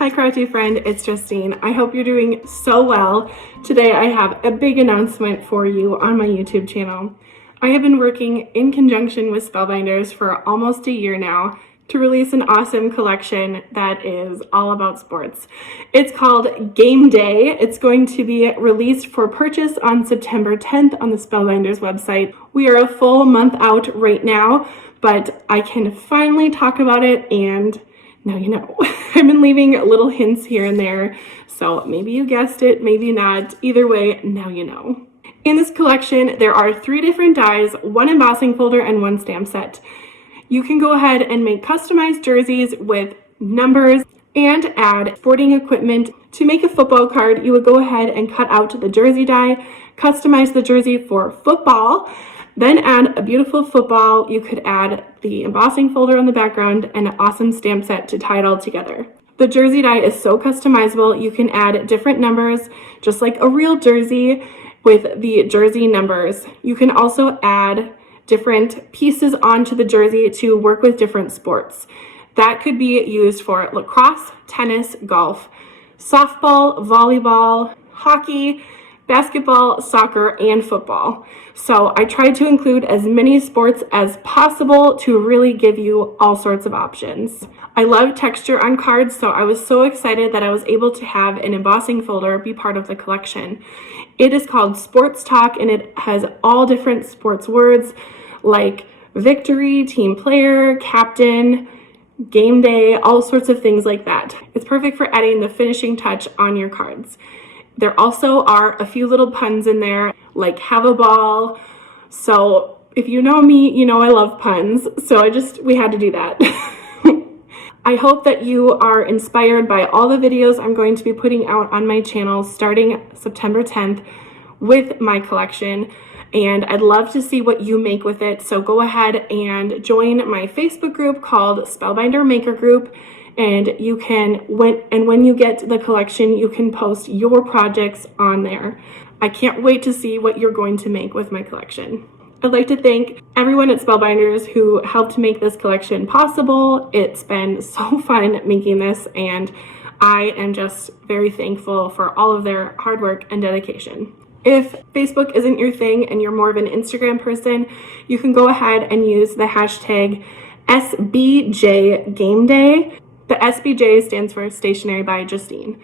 Hi crafty friend, it's Justine. I hope you're doing so well. Today I have a big announcement for you on my YouTube channel. I have been working in conjunction with Spellbinders for almost a year now to release an awesome collection that is all about sports. It's called Game Day. It's going to be released for purchase on September 10th on the Spellbinders website. We are a full month out right now, but I can finally talk about it, and now you know. I've been leaving little hints here and there, so maybe you guessed it, maybe not. Either way, now you know. In this collection, there are 3 different dies, 1 embossing folder, and 1 stamp set. You can go ahead and make customized jerseys with numbers and add sporting equipment. To make a football card, you would go ahead and cut out the jersey die, customize the jersey for football, then add a beautiful football. You could add the embossing folder on the background and an awesome stamp set to tie it all together. The jersey die is so customizable. You can add different numbers, just like a real jersey with the jersey numbers. You can also add different pieces onto the jersey to work with different sports. That could be used for lacrosse, tennis, golf, softball, volleyball, hockey, basketball, soccer, and football. So I tried to include as many sports as possible to really give you all sorts of options. I love texture on cards, so I was so excited that I was able to have an embossing folder be part of the collection. It is called Sports Talk, and it has all different sports words like victory, team player, captain, game day, all sorts of things like that. It's perfect for adding the finishing touch on your cards. There also are a few little puns in there, like have a ball. So if you know me, you know I love puns. So we had to do that. I hope that you are inspired by all the videos I'm going to be putting out on my channel starting September 10th with my collection. And I'd love to see what you make with it. So go ahead and join my Facebook group called Spellbinder Maker Group. And you can, when you get the collection, you can post your projects on there. I can't wait to see what you're going to make with my collection. I'd like to thank everyone at Spellbinders who helped make this collection possible. It's been so fun making this, and I am just very thankful for all of their hard work and dedication. If Facebook isn't your thing and you're more of an Instagram person, you can go ahead and use the hashtag SBJGameDay. The SBJ stands for Stationery by Justine.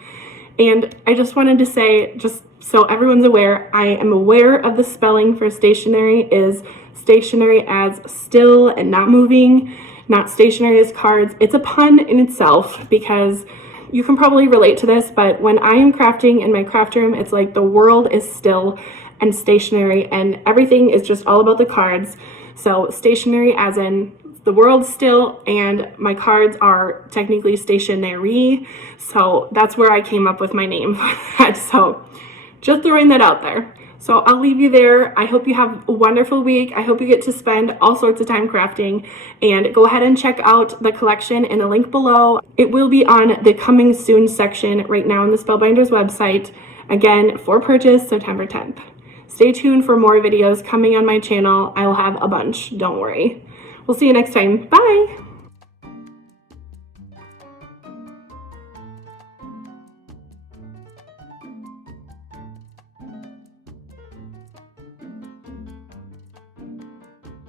And I just wanted to say, just so everyone's aware, I am aware of the spelling for stationery is stationary as still and not moving, not stationary as cards. It's a pun in itself because you can probably relate to this, but when I am crafting in my craft room, it's like the world is still and stationary and everything is just all about the cards. So stationary as in the world's still and my cards are technically stationary. So that's where I came up with my name for that. So just throwing that out there. So I'll leave you there. I hope you have a wonderful week. I hope you get to spend all sorts of time crafting, and go ahead and check out the collection in the link below. It will be on the coming soon section right now on the Spellbinders website. Again, for purchase September 10th. Stay tuned for more videos coming on my channel. I will have a bunch, don't worry. We'll see you next time. Bye!